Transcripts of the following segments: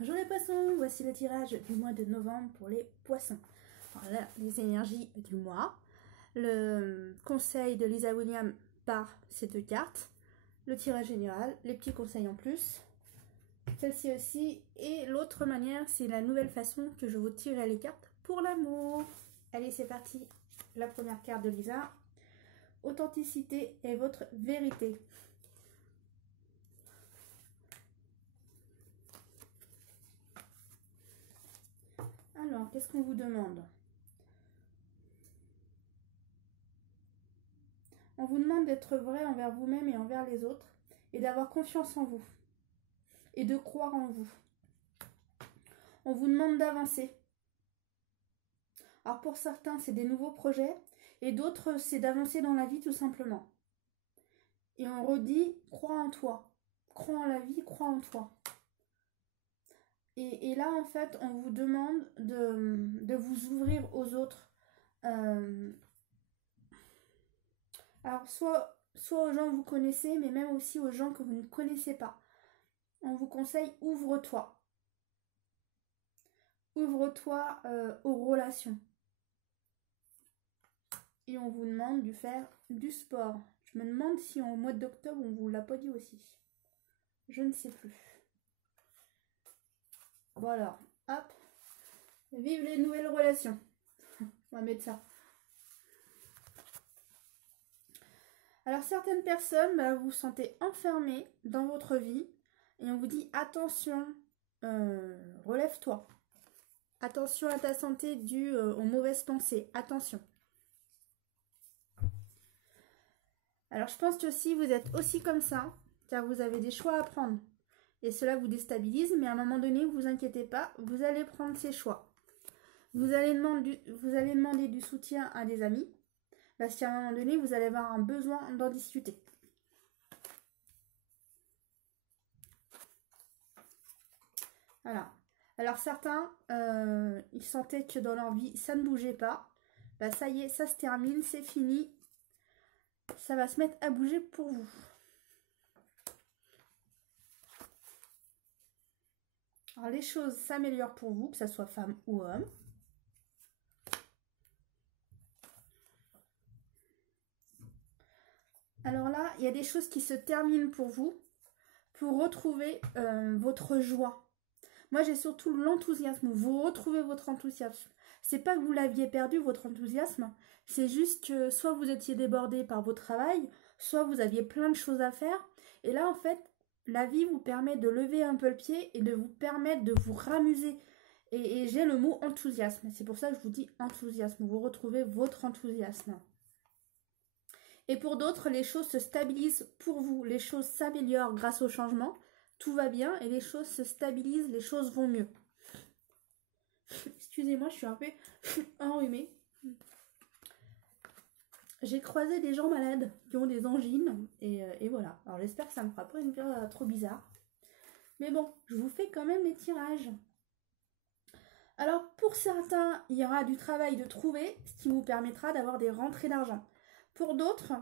Bonjour les poissons, voici le tirage du mois de novembre pour les poissons. Alors là, les énergies du mois, le conseil de Lisa Williams par ces deux cartes, le tirage général, les petits conseils en plus, celle-ci aussi, et l'autre manière, c'est la nouvelle façon que je vous tirerai les cartes pour l'amour. Allez, c'est parti. La première carte de Lisa, authenticité est votre vérité. Alors, qu'est-ce qu'on vous demande? On vous demande d'être vrai envers vous-même et envers les autres, et d'avoir confiance en vous, et de croire en vous. On vous demande d'avancer. Alors pour certains, c'est des nouveaux projets, et d'autres, c'est d'avancer dans la vie tout simplement. Et on redit, crois en toi. Crois en la vie, crois en toi. Et là, en fait, on vous demande de vous ouvrir aux autres. Alors, soit aux gens que vous connaissez, mais même aussi aux gens que vous ne connaissez pas. On vous conseille, ouvre-toi. Ouvre-toi aux relations. Et on vous demande de faire du sport. Je me demande si en mois d'octobre, on vous l'a pas dit aussi. Je ne sais plus. Voilà, hop. Vive les nouvelles relations. On va mettre ça. Alors certaines personnes, vous vous sentez enfermées dans votre vie et on vous dit attention, relève-toi. Attention à ta santé due aux mauvaises pensées. Attention. Alors je pense que aussi vous êtes aussi comme ça, car vous avez des choix à prendre. Et cela vous déstabilise, mais à un moment donné, ne vous inquiétez pas, vous allez prendre ces choix. Vous allez demander du soutien à des amis, parce qu'à un moment donné, vous allez avoir un besoin d'en discuter. Voilà. Alors certains, ils sentaient que dans leur vie, ça ne bougeait pas. Bah, ça y est, ça se termine, c'est fini. Ça va se mettre à bouger pour vous. Alors les choses s'améliorent pour vous, que ce soit femme ou homme. Alors là, il y a des choses qui se terminent pour vous, pour retrouver votre joie. Moi, j'ai surtout l'enthousiasme. Vous retrouvez votre enthousiasme. C'est pas que vous l'aviez perdu, votre enthousiasme. C'est juste que soit vous étiez débordé par votre travail, soit vous aviez plein de choses à faire. Et là, en fait, la vie vous permet de lever un peu le pied et de vous permettre de vous ramuser. Et j'ai le mot enthousiasme. C'est pour ça que je vous dis enthousiasme. Vous retrouvez votre enthousiasme. Et pour d'autres, les choses se stabilisent pour vous. Les choses s'améliorent grâce au changement. Tout va bien et les choses se stabilisent, les choses vont mieux. Excusez-moi, je suis un peu enrhumée. J'ai croisé des gens malades qui ont des angines et voilà. Alors j'espère que ça ne me fera pas une période trop bizarre. Mais bon, je vous fais quand même les tirages. Alors pour certains, il y aura du travail de trouver, ce qui vous permettra d'avoir des rentrées d'argent. Pour d'autres,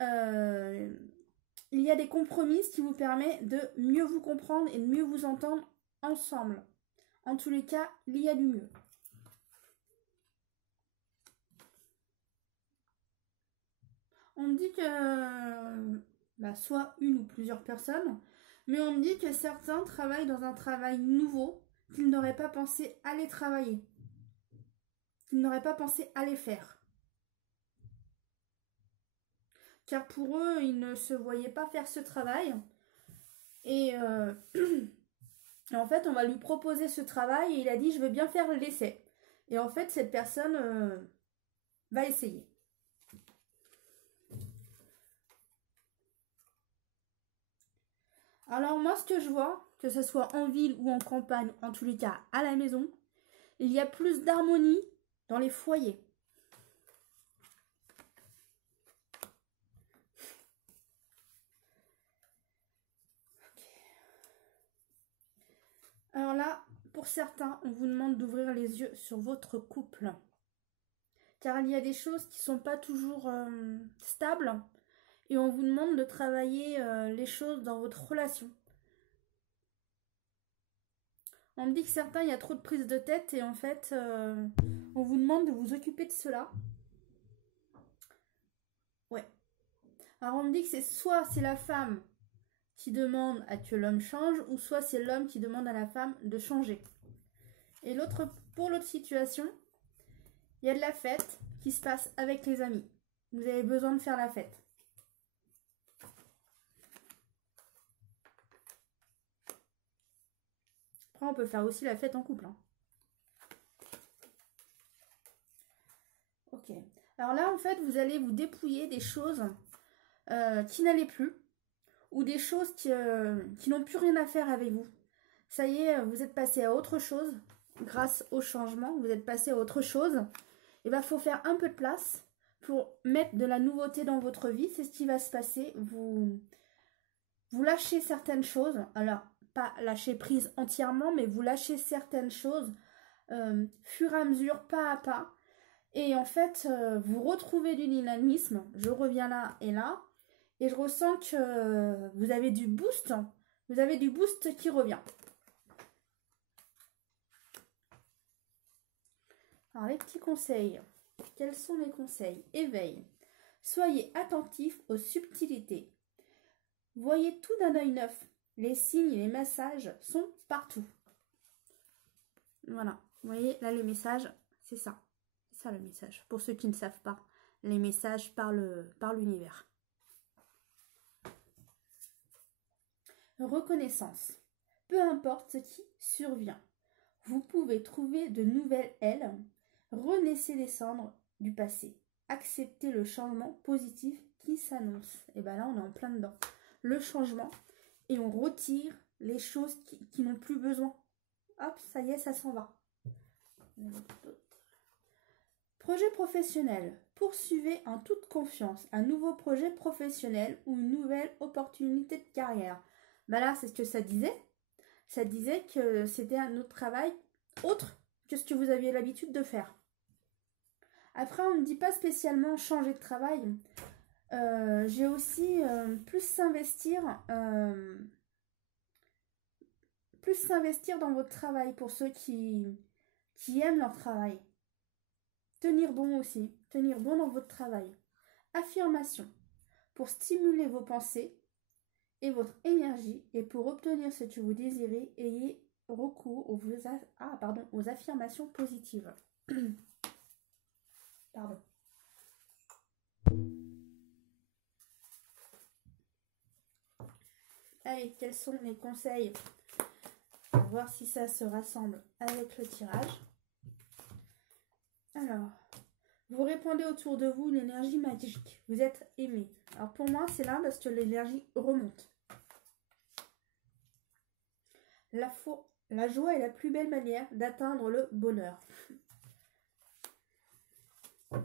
il y a des compromis qui vous permettent de mieux vous comprendre et de mieux vous entendre ensemble. En tous les cas, il y a du mieux. On me dit que, soit une ou plusieurs personnes, mais on me dit que certains travaillent dans un travail nouveau qu'ils n'auraient pas pensé aller travailler, qu'ils n'auraient pas pensé aller faire. Car pour eux, ils ne se voyaient pas faire ce travail. Et en fait, on va lui proposer ce travail et il a dit « je veux bien faire l'essai ». Et en fait, cette personne va essayer. Alors moi, ce que je vois, que ce soit en ville ou en campagne, en tous les cas à la maison, il y a plus d'harmonie dans les foyers. Alors là, pour certains, on vous demande d'ouvrir les yeux sur votre couple. Car il y a des choses qui ne sont pas toujours stables. Et on vous demande de travailler les choses dans votre relation. On me dit que certains, il y a trop de prise de tête et en fait, on vous demande de vous occuper de cela. Ouais. Alors on me dit que c'est soit c'est la femme qui demande à que l'homme change, ou soit c'est l'homme qui demande à la femme de changer. Et l'autre, pour l'autre situation, il y a de la fête qui se passe avec les amis. Vous avez besoin de faire la fête. Après, on peut faire aussi la fête en couple. Hein. Ok. Alors là, en fait, vous allez vous dépouiller des choses qui n'allaient plus, ou des choses qui n'ont plus rien à faire avec vous. Ça y est, vous êtes passé à autre chose. Grâce au changement, vous êtes passé à autre chose. Et bien, il faut faire un peu de place pour mettre de la nouveauté dans votre vie. C'est ce qui va se passer. Vous lâchez certaines choses. Alors, pas lâcher prise entièrement, mais vous lâchez certaines choses fur et à mesure, pas à pas. Et en fait, vous retrouvez du dynamisme. Je reviens là et là. Et je ressens que vous avez du boost. Vous avez du boost qui revient. Alors, les petits conseils. Quels sont les conseils? Éveil. Soyez attentif aux subtilités. Voyez tout d'un œil neuf. Les signes et les messages sont partout. Voilà. Vous voyez, là, les messages, c'est ça. C'est ça, le message. Pour ceux qui ne savent pas, les messages par l'univers. Reconnaissance. Peu importe ce qui survient, vous pouvez trouver de nouvelles ailes. Renaissez les cendres du passé. Acceptez le changement positif qui s'annonce. Et bien là, on est en plein dedans. Le changement. Et on retire les choses qui n'ont plus besoin. Hop, ça y est, ça s'en va. Projet professionnel. Poursuivez en toute confiance un nouveau projet professionnel ou une nouvelle opportunité de carrière. Ben là, c'est ce que ça disait. Ça disait que c'était un autre travail autre que ce que vous aviez l'habitude de faire. Après, on ne dit pas spécialement changer de travail. J'ai aussi plus s'investir dans votre travail pour ceux qui aiment leur travail. Tenir bon aussi. Tenir bon dans votre travail. Affirmation. Pour stimuler vos pensées et votre énergie et pour obtenir ce que vous désirez, ayez recours aux affirmations positives. Pardon. Allez, quels sont les conseils? On va voir si ça se rassemble avec le tirage. Alors, vous répandez autour de vous une énergie magique. Vous êtes aimé. Alors pour moi, c'est là parce que l'énergie remonte. La joie est la plus belle manière d'atteindre le bonheur. En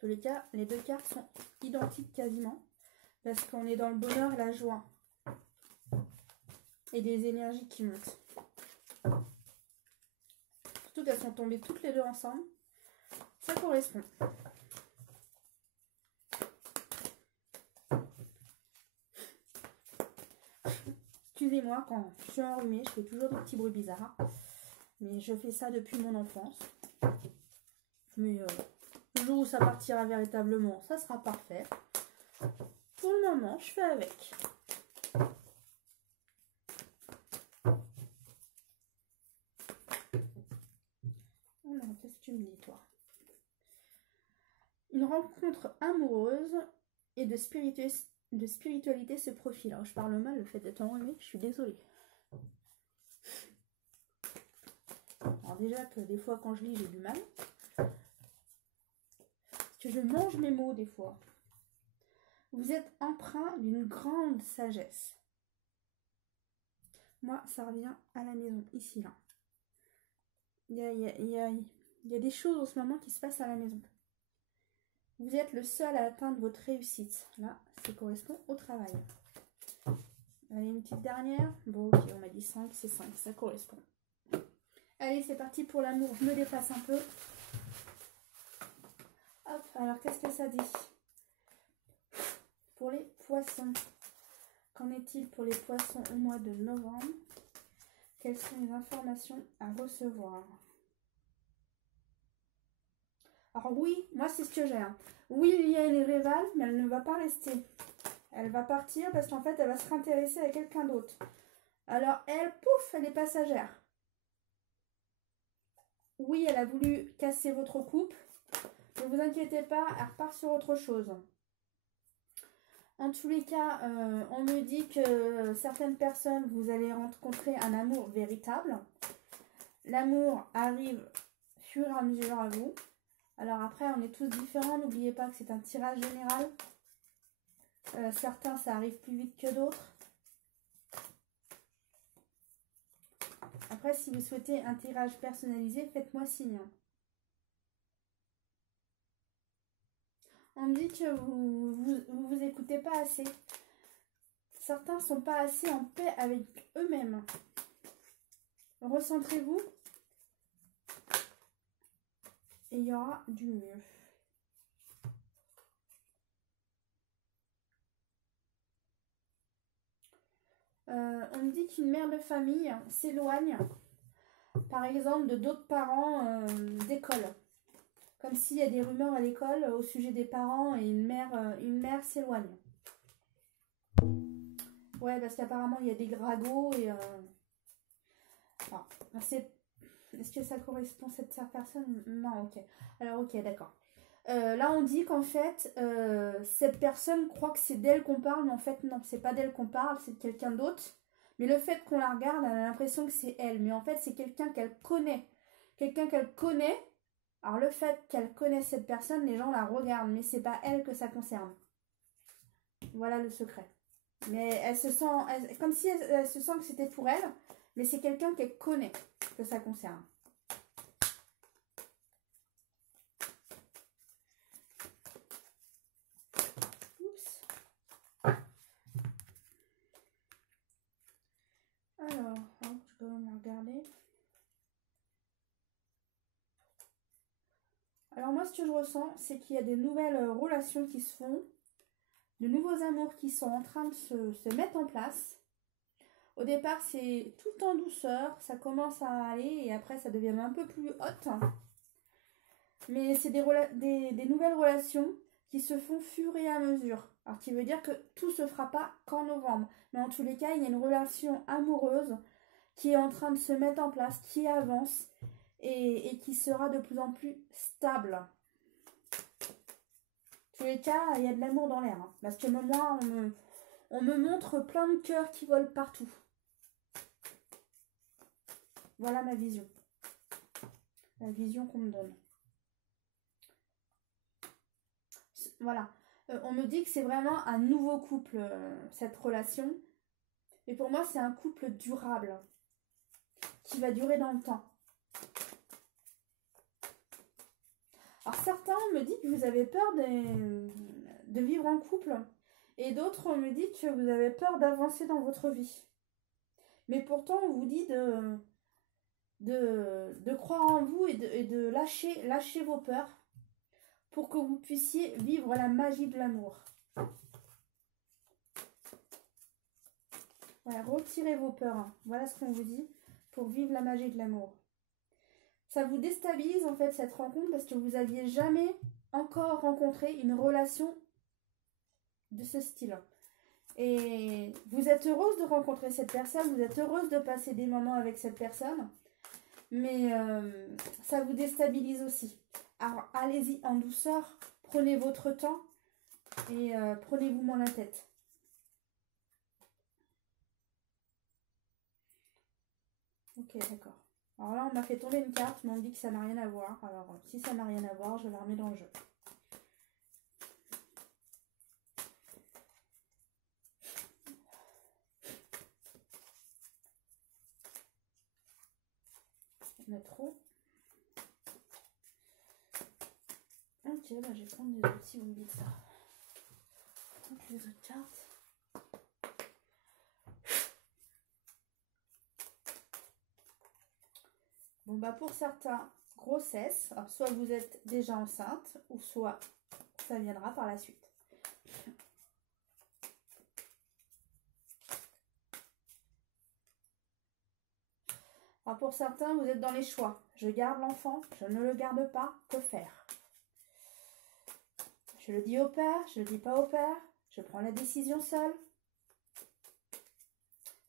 tous les cas, les deux cartes sont identiques quasiment. Parce qu'on est dans le bonheur et la joie. Et des énergies qui montent. Surtout qu'elles sont tombées toutes les deux ensemble. Ça correspond. Excusez-moi, quand je suis enrhumée, je fais toujours des petits bruits bizarres. Mais je fais ça depuis mon enfance. Mais le jour où ça partira véritablement, ça sera parfait. Pour le moment, je fais avec. Alors, qu'est-ce que tu me dis, toi? Une rencontre amoureuse et de spiritualité se profile. Alors, je parle mal, le fait d'être enrhumée, je suis désolée. Alors déjà que des fois, quand je lis, j'ai du mal. Parce que je mange mes mots des fois. Vous êtes empreint d'une grande sagesse. Moi, ça revient à la maison, ici, là. Il y a des choses en ce moment qui se passent à la maison. Vous êtes le seul à atteindre votre réussite. Là, ça correspond au travail. Allez, une petite dernière. Bon, ok, on m'a dit 5, c'est 5, ça correspond. Allez, c'est parti pour l'amour. Je me déplace un peu. Hop, alors qu'est-ce que ça dit? Pour les poissons. Qu'en est-il pour les poissons au mois de novembre? Quelles sont les informations à recevoir? Alors oui, moi c'est ce que j'ai. Hein. Oui, il y a une rivale, mais elle ne va pas rester. Elle va partir parce qu'en fait, elle va se réintéresser à quelqu'un d'autre. Alors elle, pouf, elle est passagère. Oui, elle a voulu casser votre couple. Ne vous inquiétez pas, elle repart sur autre chose. En tous les cas, on me dit que certaines personnes, vous allez rencontrer un amour véritable. L'amour arrive fur et à mesure à vous. Alors après, on est tous différents. N'oubliez pas que c'est un tirage général. Certains, ça arrive plus vite que d'autres. Après, si vous souhaitez un tirage personnalisé, faites-moi signe. On me dit que vous écoutez pas assez. Certains sont pas assez en paix avec eux-mêmes. Recentrez-vous. Et il y aura du mieux. On me dit qu'une mère de famille s'éloigne, par exemple, de d'autres parents d'école. Comme s'il y a des rumeurs à l'école au sujet des parents et une mère s'éloigne. Ouais, parce qu'apparemment, il y a des gragots et... Est-ce que ça correspond à cette personne? Non, ok. Alors, ok, d'accord. Là, on dit qu'en fait, cette personne croit que c'est d'elle qu'on parle, mais en fait, non, c'est pas d'elle qu'on parle, c'est de quelqu'un d'autre. Mais le fait qu'on la regarde, elle a l'impression que c'est elle. Mais en fait, c'est quelqu'un qu'elle connaît. Quelqu'un qu'elle connaît. Alors, le fait qu'elle connaisse cette personne, les gens la regardent, mais c'est pas elle que ça concerne. Voilà le secret. Mais elle se sent, comme si elle se sent que c'était pour elle, mais c'est quelqu'un qu'elle connaît que ça concerne. Oups. Alors, je vais quand même regarder. Alors moi, ce que je ressens, c'est qu'il y a des nouvelles relations qui se font, de nouveaux amours qui sont en train de se mettre en place. Au départ, c'est tout en douceur, ça commence à aller et après, ça devient un peu plus haute. Mais c'est des nouvelles relations qui se font fur et à mesure. Alors, qui veut dire que tout se fera pas qu'en novembre. Mais en tous les cas, il y a une relation amoureuse qui est en train de se mettre en place, qui avance et qui sera de plus en plus stable. En tous les cas, il y a de l'amour dans l'air. Hein, parce que moi, on me montre plein de cœurs qui volent partout. Voilà ma vision. La vision qu'on me donne. Voilà. On me dit que c'est vraiment un nouveau couple, cette relation. Et pour moi, c'est un couple durable. Qui va durer dans le temps. Alors certains me disent que vous avez peur de vivre en couple. Et d'autres on me dit que vous avez peur d'avancer dans votre vie. Mais pourtant on vous dit de croire en vous et de lâcher vos peurs pour que vous puissiez vivre la magie de l'amour. Voilà, retirez vos peurs. Hein. Voilà ce qu'on vous dit pour vivre la magie de l'amour. Ça vous déstabilise en fait cette rencontre parce que vous n'aviez jamais encore rencontré une relation de ce style. Et vous êtes heureuse de rencontrer cette personne, vous êtes heureuse de passer des moments avec cette personne, mais ça vous déstabilise aussi. Alors allez-y en douceur, prenez votre temps et prenez-vous moins la tête. Ok, d'accord. Alors là, on m'a fait tomber une carte, mais on me dit que ça n'a rien à voir. Alors, si ça n'a rien à voir, je la remets dans le jeu. On a trop. Ok, bah, je vais prendre des autres si vous me dites ça. Donc, les autres cartes. Bon, bah, pour certains, grossesse. Alors, soit vous êtes déjà enceinte, ou soit ça viendra par la suite. Alors pour certains, vous êtes dans les choix. Je garde l'enfant, je ne le garde pas, que faire? Je le dis au père, je le dis pas au père, je prends la décision seule.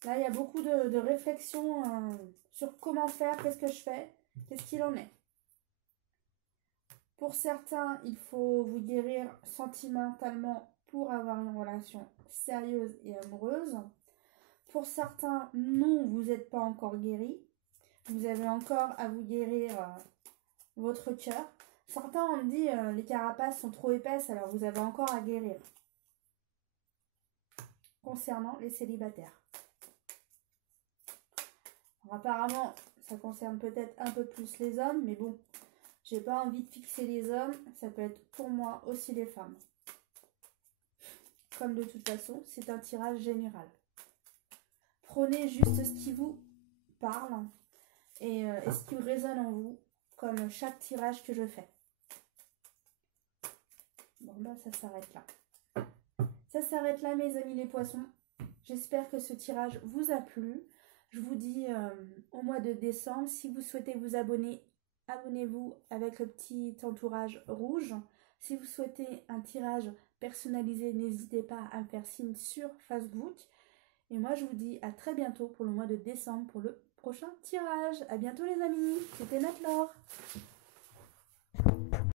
Là, il y a beaucoup de réflexions sur comment faire, qu'est-ce que je fais, qu'est-ce qu'il en est. Pour certains, il faut vous guérir sentimentalement pour avoir une relation sérieuse et amoureuse. Pour certains, non, vous n'êtes pas encore guéri. Vous avez encore à vous guérir votre cœur. Certains ont dit les carapaces sont trop épaisses, alors vous avez encore à guérir. Concernant les célibataires. Alors, apparemment, ça concerne peut-être un peu plus les hommes, mais bon, j'ai pas envie de fixer les hommes, ça peut être pour moi aussi les femmes. Comme de toute façon, c'est un tirage général. Prenez juste ce qui vous parle et ce qui résonne en vous, comme chaque tirage que je fais. Bon, ben, ça s'arrête là. Ça s'arrête là, mes amis les poissons. J'espère que ce tirage vous a plu. Je vous dis au mois de décembre, si vous souhaitez vous abonner, abonnez-vous avec le petit entourage rouge. Si vous souhaitez un tirage personnalisé, n'hésitez pas à me faire signe sur Facebook. Et moi, je vous dis à très bientôt pour le mois de décembre pour le prochain tirage. À bientôt les amis, c'était Nat Laure.